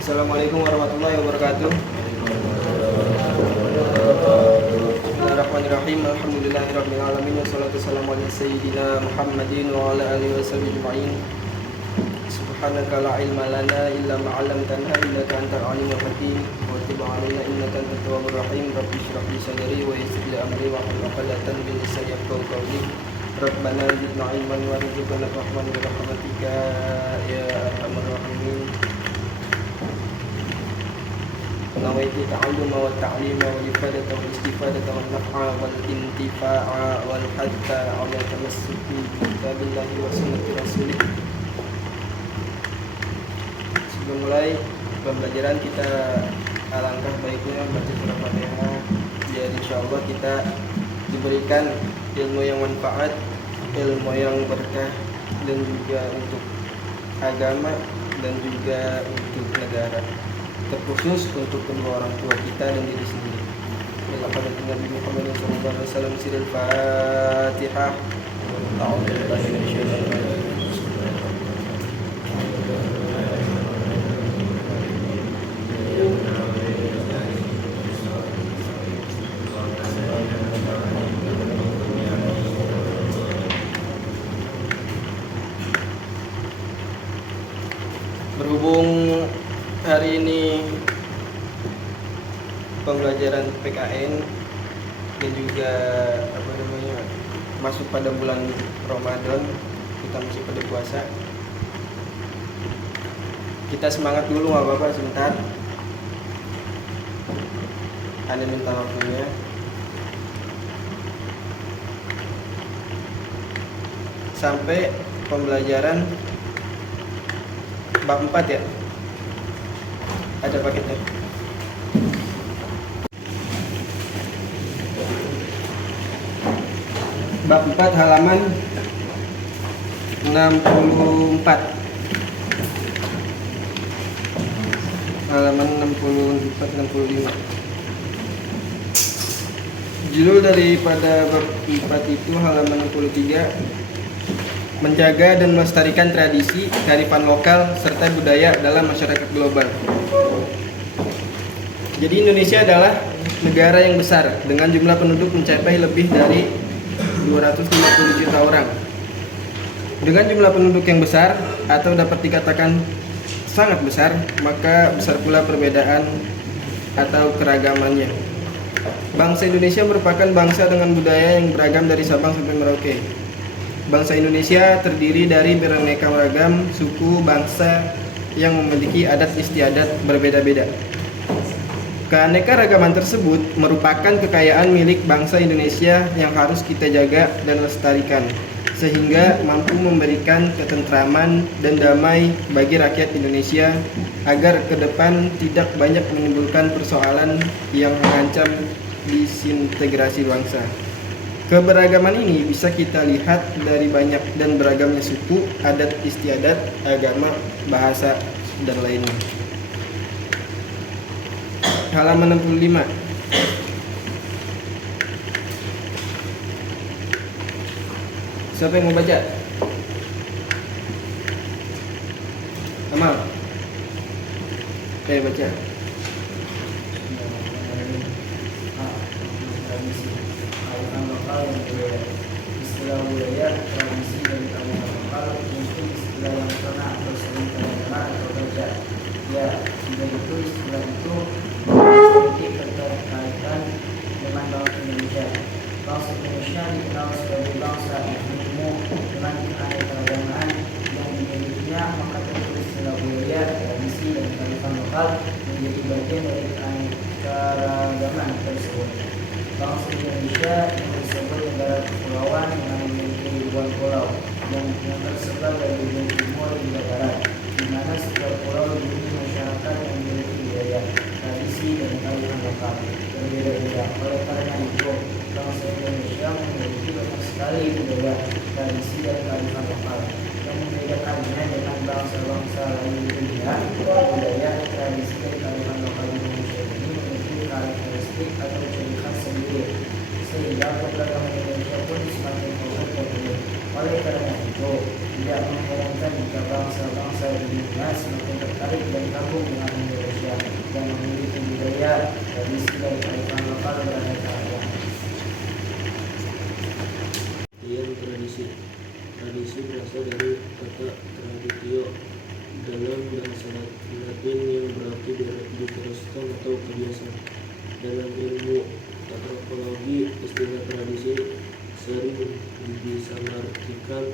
Assalamualaikum warahmatullahi wabarakatuh. Bismillahirrahmanirrahim. Alhamdulillahirabbil alamin wassalatu wassalamu ala sayyidina Muhammadin wa ala alihi washabihi ajma'in. Subhanaka la ilma lana illa ma 'allamtana innaka antal alimul hakim. Wa tub 'alaina innaka antat tawwabur rahim. Rabbi shrah li sadri wa yassir li amri wa hlul 'uqdatam min lisani yafqahu qawli. Rabbana zidna ilman warzuqna fahman bi rahmatika ya arhamar rahimin. Nawaitu ta'alluma wa ta'lima wa ifadata wa istifadata wa naf'a wal intifa'a wal hatta ala tamassuki kitabillahi wa sunnati rasulih. Sebelum mulai pembelajaran, kita alangkah baiknya baca surah Fatihah biar insyaallah kita diberikan ilmu yang manfaat, ilmu yang berkah, dan juga untuk agama dan juga untuk negara, terkhusus untuk kedua orang tua kita dan diri sendiri. Ila hadirin Nabi Muhammad sallallahu alaihi wasallam. Sirul Fatihah. A'udzubillahi minasyaitonir rajim. Berhubung hari ini pembelajaran PKN dan juga masuk pada bulan Ramadan, kita masih pada puasa. Kita semangat dulu nggak apa-apa sebentar. Anda minta waktunya. Sampai pembelajaran bab 4 ya. Ada paketnya. Bab 4 halaman 64. Halaman 64-65. Judul daripada bab 4 itu halaman 63, menjaga dan melestarikan tradisi, kearifan lokal serta budaya dalam masyarakat global. Jadi Indonesia adalah negara yang besar dengan jumlah penduduk mencapai lebih dari 250 juta orang. Dengan jumlah penduduk yang besar atau dapat dikatakan sangat besar, maka besar pula perbedaan atau keragamannya. Bangsa Indonesia merupakan bangsa dengan budaya yang beragam dari Sabang sampai Merauke. Bangsa Indonesia terdiri dari beraneka ragam suku bangsa yang memiliki adat istiadat berbeda-beda. Keanekaragaman tersebut merupakan kekayaan milik bangsa Indonesia yang harus kita jaga dan lestarikan, sehingga mampu memberikan ketentraman dan damai bagi rakyat Indonesia agar ke depan tidak banyak menimbulkan persoalan yang mengancam disintegrasi bangsa. Keberagaman ini bisa kita lihat dari banyak dan beragamnya suku, adat istiadat, agama, bahasa, dan lainnya. Halaman 65. Siapa yang mau baca? Amal. Saya baca. Istilah budaya, tradisi dari kalangan lokal, mungkin istilah yang pernah atau sering kalian dengar atau baca. Ya, sudah itu istilah itu sedikit terkaitan dengan bangsa Indonesia. Bangsa Indonesia dikenal sebagai bangsa yang gemuk dengan keanekaragaman yang dimilikinya, maka tentu istilah budaya, tradisi, dan kearifan lokal menjadi bagian dari keanekaragaman tersebut. Bangsa Indonesia yang disebut negara kepulauan yang memiliki ribuan pulau yang tersebar dari ujung timur hingga barat, di mana setiap pulau dihuni masyarakat yang memiliki budaya, tradisi, dan kearifan lokal berbeda-beda. Oleh karena itu, bangsa Indonesia memiliki banyak sekali budaya, tradisi, dan kearifan lokal. Yang membedakannya dengan bangsa-bangsa lain di dunia, budaya, tradisi, dan kearifan lokal Indonesia ini memiliki karakteristik atau ciri khas sendiri, sehingga keberagaman Indonesia pun semakin kokoh dan unik. Oleh karena itu, tidak mengherankan jika bangsa-bangsa di dunia semakin tertarik dan kagum dengan Indonesia dan memiliki budaya, tradisi, dan kearifan lokal beraneka ragam. Yang tradisi. Tradisi berasal dari kata traditio dalam bahasa Latin yang berarti diteruskan atau kebiasaan. Dalam ilmu antropologi, istilah tradisi sering disamaratikan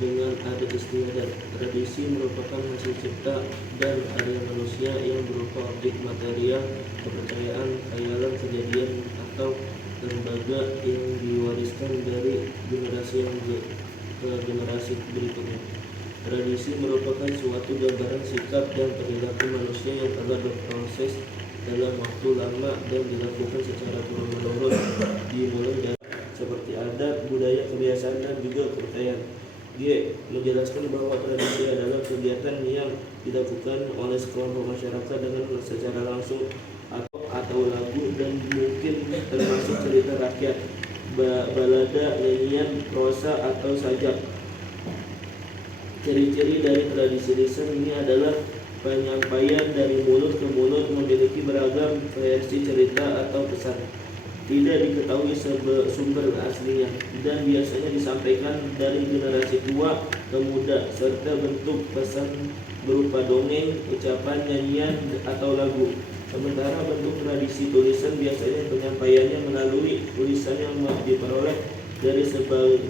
dengan adat istiadat. Tradisi merupakan hasil cipta dan karya manusia yang berupa objek material, kepercayaan, khayalan, kejadian, atau lembaga yang diwariskan dari generasi yang ke generasi berikutnya. Tradisi merupakan suatu gambaran sikap dan perilaku manusia yang telah berproses dalam waktu lama dan dilakukan secara turun-menurun, dimulai dari seperti adat, budaya, kebiasaan, dan juga kepercayaan. G. Menjelaskan bahwa tradisi adalah kegiatan yang dilakukan oleh sekelompok masyarakat dengan secara langsung atau lagu dan mungkin termasuk cerita rakyat, balada, nyanyian, prosa, atau sajak. Ciri-ciri dari tradisi lisan ini adalah penyampaian dari mulut ke mulut, memiliki beragam versi cerita atau pesan. Tidak diketahui sumber aslinya dan biasanya disampaikan dari generasi tua ke muda, serta bentuk pesan berupa dongeng, ucapan, nyanyian, atau lagu. Sementara bentuk tradisi tulisan biasanya penyampaiannya melalui tulisan yang diperoleh dari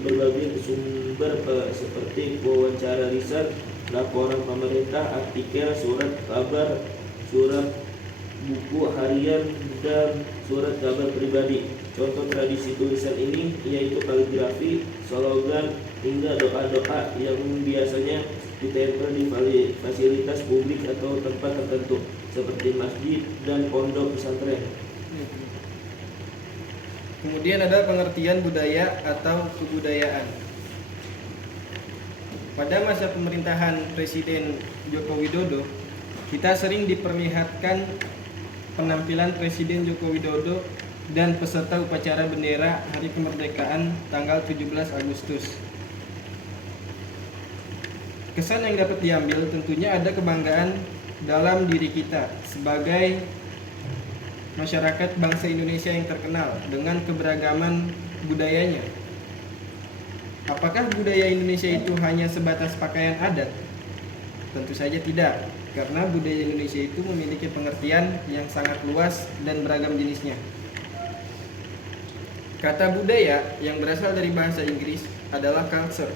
berbagai sumber seperti wawancara lisan, laporan pemerintah, artikel, surat kabar, surat buku harian, dan surat kabar pribadi. Contoh tradisi tulisan ini yaitu kaligrafi, slogan, hingga doa-doa yang biasanya ditempel di fasilitas publik atau tempat tertentu seperti masjid dan pondok pesantren. Kemudian ada pengertian budaya atau kebudayaan. Pada masa pemerintahan Presiden Joko Widodo, kita sering diperlihatkan penampilan Presiden Joko Widodo dan peserta upacara bendera Hari Kemerdekaan tanggal 17 Agustus. Kesan yang dapat diambil tentunya ada kebanggaan dalam diri kita sebagai masyarakat bangsa Indonesia yang terkenal dengan keberagaman budayanya. Apakah budaya Indonesia itu hanya sebatas pakaian adat? Tentu saja tidak, karena budaya Indonesia itu memiliki pengertian yang sangat luas dan beragam jenisnya. Kata budaya yang berasal dari bahasa Inggris adalah culture,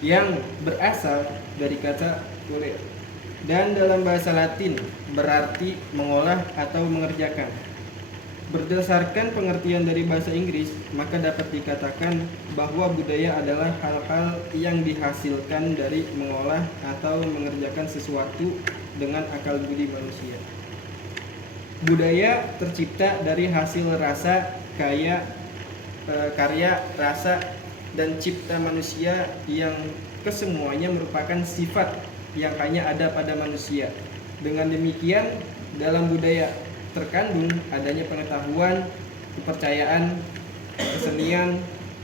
yang berasal dari kata culere, dan dalam bahasa Latin berarti mengolah atau mengerjakan. Berdasarkan pengertian dari bahasa Inggris, maka dapat dikatakan bahwa budaya adalah hal-hal yang dihasilkan dari mengolah atau mengerjakan sesuatu dengan akal budi manusia. Budaya tercipta dari hasil rasa, karya, rasa, dan cipta manusia yang kesemuanya merupakan sifat yang hanya ada pada manusia. Dengan demikian, dalam budaya terkandung adanya pengetahuan, kepercayaan, kesenian,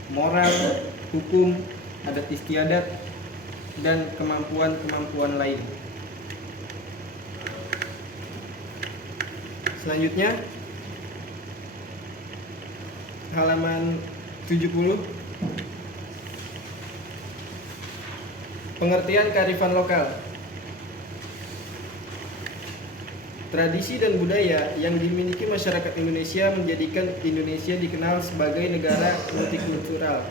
moral, hukum, adat istiadat, dan kemampuan-kemampuan lain. Selanjutnya, halaman 70. Pengertian kearifan lokal. Tradisi dan budaya yang dimiliki masyarakat Indonesia menjadikan Indonesia dikenal sebagai negara multikultural.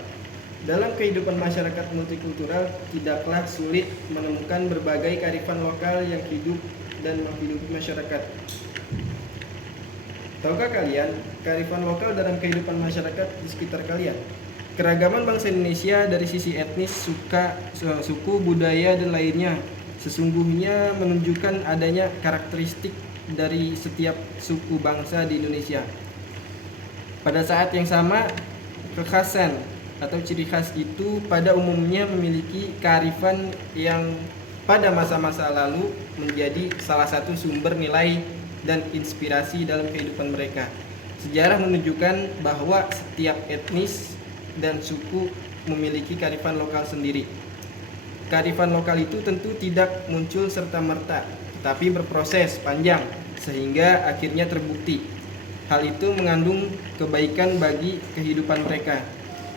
Dalam kehidupan masyarakat multikultural, tidaklah sulit menemukan berbagai kearifan lokal yang hidup dan menghidupi masyarakat. Tahukah kalian kearifan lokal dalam kehidupan masyarakat di sekitar kalian? Keragaman bangsa Indonesia dari sisi etnis, suku, budaya, dan lainnya sesungguhnya menunjukkan adanya karakteristik dari setiap suku bangsa di Indonesia. Pada saat yang sama, kekhasan atau ciri khas itu pada umumnya memiliki kearifan yang pada masa-masa lalu menjadi salah satu sumber nilai dan inspirasi dalam kehidupan mereka. Sejarah menunjukkan bahwa setiap etnis dan suku memiliki kearifan lokal sendiri. Kearifan lokal itu tentu tidak muncul serta-merta, tapi berproses panjang sehingga akhirnya terbukti. Hal itu mengandung kebaikan bagi kehidupan mereka.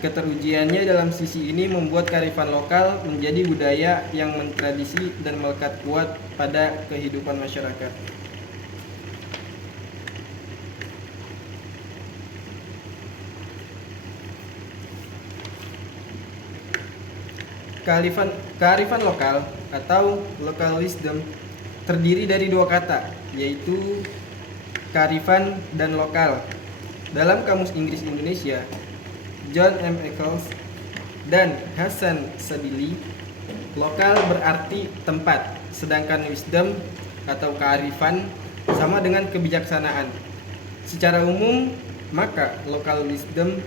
Keterujiannya dalam sisi ini membuat kearifan lokal menjadi budaya yang mentradisi dan melekat kuat pada kehidupan masyarakat. Kearifan lokal atau local wisdom terdiri dari dua kata, yaitu kearifan dan lokal. Dalam Kamus Inggris Indonesia, John M. Eccles dan Hasan Sadili, lokal berarti tempat, sedangkan wisdom atau kearifan sama dengan kebijaksanaan. Secara umum, maka local wisdom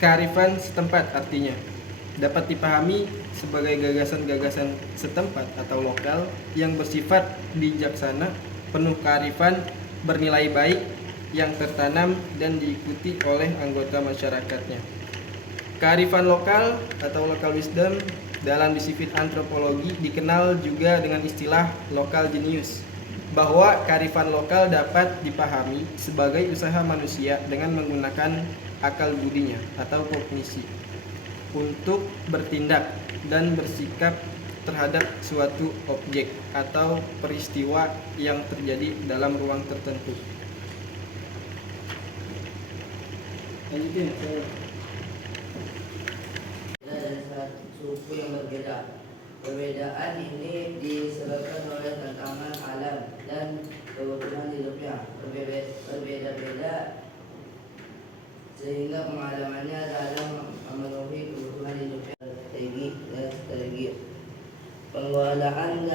kearifan setempat artinya dapat dipahami sebagai gagasan-gagasan setempat atau lokal yang bersifat bijaksana, penuh kearifan, bernilai baik, yang tertanam dan diikuti oleh anggota masyarakatnya. Kearifan lokal atau local wisdom dalam disiplin antropologi dikenal juga dengan istilah local genius, bahwa kearifan lokal dapat dipahami sebagai usaha manusia dengan menggunakan akal budinya atau kognisi untuk bertindak dan bersikap terhadap suatu objek atau peristiwa yang terjadi dalam ruang tertentu. Lanjutin. Dari suku yang berbeda. Perbedaan ini disebabkan oleh tantangan alam dan kebutuhan hidupnya berbeda-beda, sehingga pengalamannya dalam memenuhi kebutuhan hidupnya strategi pengelolaan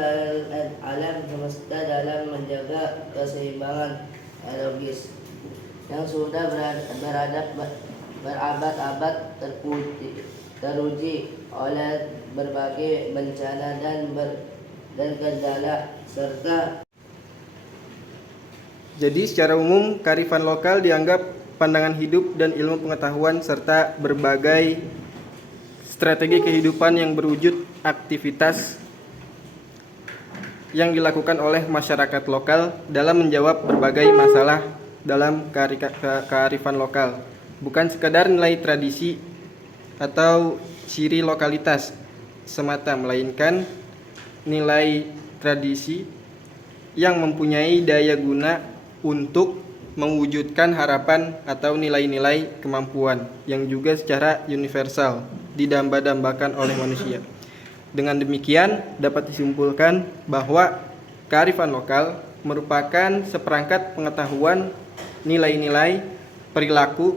alam semesta dalam menjaga keseimbangan ekologis yang sudah berabad-abad teruji oleh berbagai bencana dan kendala serta. Jadi secara umum kearifan lokal dianggap pandangan hidup dan ilmu pengetahuan serta berbagai strategi kehidupan yang berwujud aktivitas yang dilakukan oleh masyarakat lokal dalam menjawab berbagai masalah dalam kearifan lokal. Bukan sekadar nilai tradisi atau ciri lokalitas semata, melainkan nilai tradisi yang mempunyai daya guna untuk mewujudkan harapan atau nilai-nilai kemampuan yang juga secara universal didamba-dambakan oleh manusia. Dengan demikian dapat disimpulkan bahwa kearifan lokal merupakan seperangkat pengetahuan, nilai-nilai, perilaku,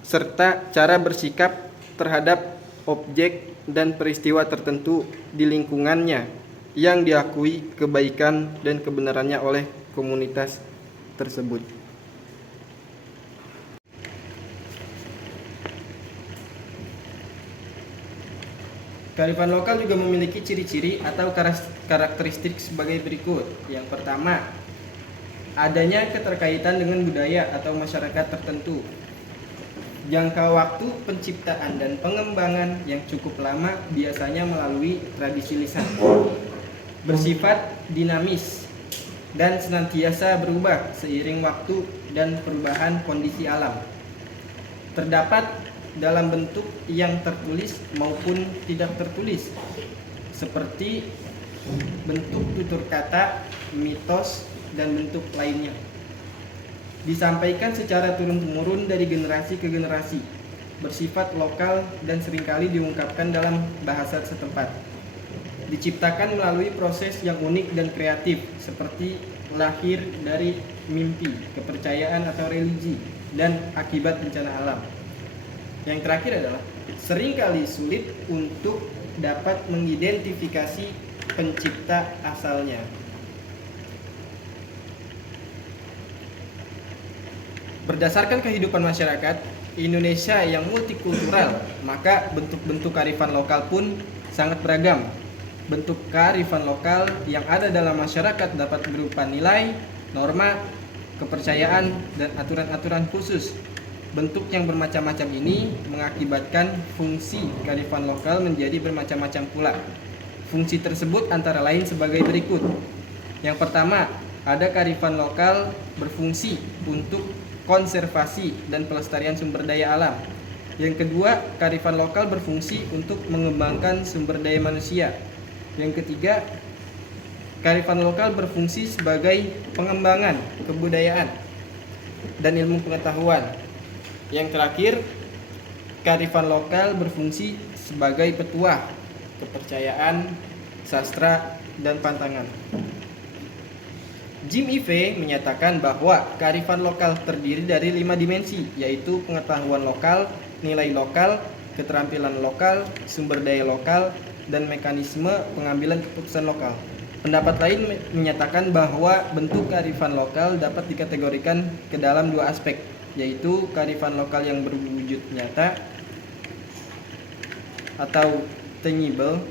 serta cara bersikap terhadap objek dan peristiwa tertentu di lingkungannya yang diakui kebaikan dan kebenarannya oleh komunitas tersebut. Kearifan lokal juga memiliki ciri-ciri atau karakteristik sebagai berikut. Yang pertama, adanya keterkaitan dengan budaya atau masyarakat tertentu. Jangka waktu penciptaan dan pengembangan yang cukup lama, biasanya melalui tradisi lisan. Bersifat dinamis dan senantiasa berubah seiring waktu dan perubahan kondisi alam. Terdapat dalam bentuk yang tertulis maupun tidak tertulis, seperti bentuk tutur kata, mitos, dan bentuk lainnya. Disampaikan secara turun-temurun dari generasi ke generasi, bersifat lokal dan seringkali diungkapkan dalam bahasa setempat. Diciptakan melalui proses yang unik dan kreatif, seperti lahir dari mimpi, kepercayaan atau religi, dan akibat bencana alam. Yang terakhir adalah seringkali sulit untuk dapat mengidentifikasi pencipta asalnya. Berdasarkan kehidupan masyarakat Indonesia yang multikultural, maka bentuk-bentuk kearifan lokal pun sangat beragam. Bentuk kearifan lokal yang ada dalam masyarakat dapat berupa nilai, norma, kepercayaan, dan aturan-aturan khusus. Bentuk yang bermacam-macam ini mengakibatkan fungsi kearifan lokal menjadi bermacam-macam pula. Fungsi tersebut antara lain sebagai berikut. Yang pertama, ada kearifan lokal berfungsi untuk konservasi dan pelestarian sumber daya alam. Yang kedua, kearifan lokal berfungsi untuk mengembangkan sumber daya manusia. Yang ketiga, kearifan lokal berfungsi sebagai pengembangan kebudayaan dan ilmu pengetahuan. Yang terakhir, kearifan lokal berfungsi sebagai petuah, kepercayaan, sastra, dan pantangan. Jim Ivey menyatakan bahwa kearifan lokal terdiri dari 5 dimensi, yaitu pengetahuan lokal, nilai lokal, keterampilan lokal, sumber daya lokal, dan mekanisme pengambilan keputusan lokal. Pendapat lain menyatakan bahwa bentuk kearifan lokal dapat dikategorikan ke dalam 2 aspek, yaitu kearifan lokal yang berwujud nyata atau tangible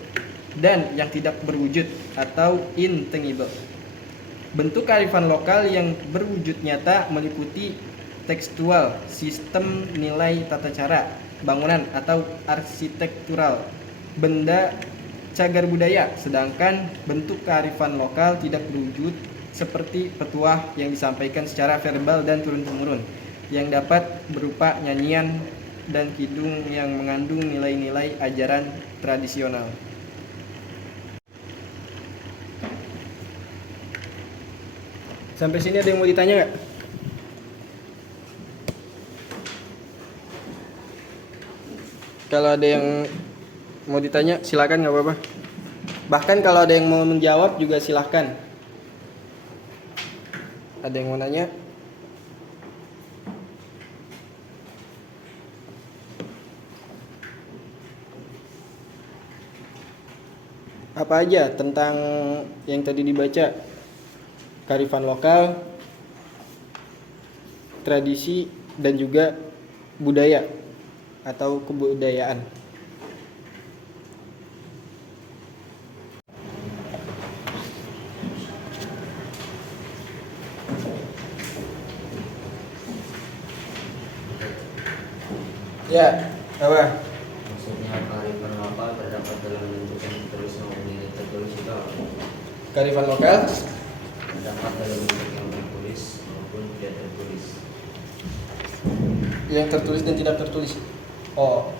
dan yang tidak berwujud atau intangible. Bentuk kearifan lokal yang berwujud nyata meliputi tekstual, sistem nilai tata cara, bangunan atau arsitektural, benda cagar budaya, sedangkan bentuk kearifan lokal tidak berwujud seperti petuah yang disampaikan secara verbal dan turun-temurun, yang dapat berupa nyanyian dan kidung yang mengandung nilai-nilai ajaran tradisional. Sampai sini ada yang mau ditanya nggak? Kalau ada yang mau ditanya silakan, nggak apa-apa. Bahkan kalau ada yang mau menjawab juga silakan. Ada yang mau nanya? Apa aja tentang yang tadi dibaca? Kearifan lokal, tradisi, dan juga budaya atau kebudayaan. Ya, apa? Maksudnya kearifan lokal terdapat dalam bentuk yang tertulis maupun tidak tertulis itu apa? Kearifan lokal Terdapat dalam bentuk yang tertulis maupun tidak tertulis. yang tertulis dan tidak tertulis. Oh,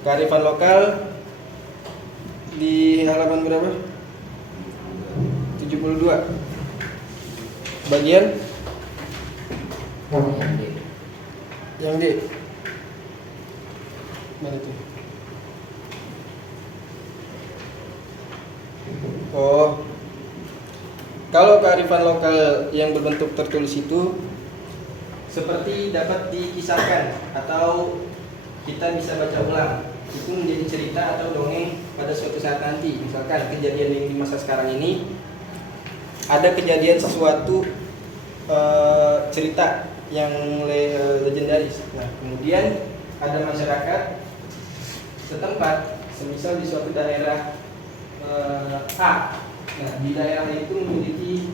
kearifan lokal di halaman berapa? 72. Bagian Yang D. yang D. Mana itu? Oh, kalau kearifan lokal yang berbentuk tertulis itu seperti dapat dikisahkan atau kita bisa baca ulang. Itu menjadi cerita atau dongeng pada suatu saat nanti. Misalkan kejadian yang di masa sekarang ini ada kejadian sesuatu cerita yang legendaris. Nah, kemudian ada masyarakat setempat, semisal di suatu daerah A. Nah, di daerah itu memiliki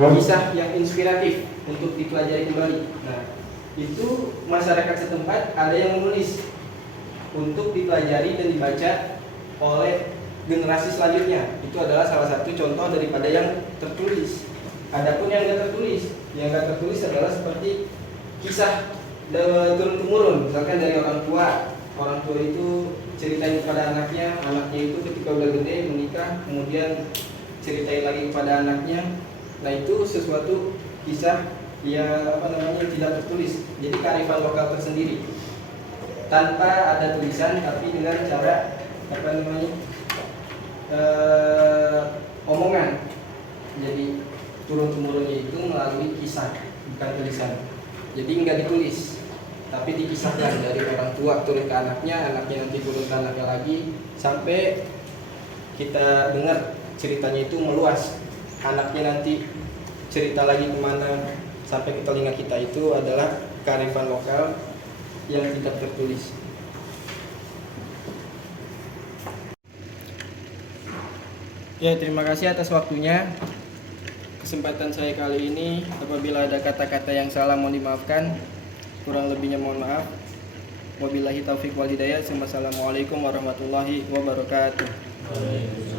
kisah yang inspiratif untuk dipelajari kembali. Nah, itu masyarakat setempat ada yang menulis untuk dipelajari dan dibaca oleh generasi selanjutnya. Itu adalah salah satu contoh daripada yang tertulis. Adapun yang tidak tertulis adalah seperti kisah turun-temurun, misalkan dari orang tua itu ceritain kepada anaknya itu ketika udah gede menikah, kemudian ceritain lagi kepada anaknya. Nah, itu sesuatu kisah yang tidak tertulis. Jadi kearifan lokal tersendiri tanpa ada tulisan, tapi dengan cara omongan. Jadi turun-temurunnya itu melalui kisah, bukan tulisan. Jadi nggak ditulis, tapi dikisahkan dari orang tua turun ke anaknya nanti turun ke anaknya lagi, sampai kita dengar ceritanya itu meluas. Anaknya nanti cerita lagi kemana sampai ke telinga kita. Itu adalah kearifan lokal yang tidak tertulis. Ya, terima kasih atas waktunya. Kesempatan saya kali ini, apabila ada kata-kata yang salah mohon dimaafkan, kurang lebihnya mohon maaf. Wabillahi taufiq wal hidayah. Wassalamualaikum warahmatullahi wabarakatuh. Waalaikumsalam.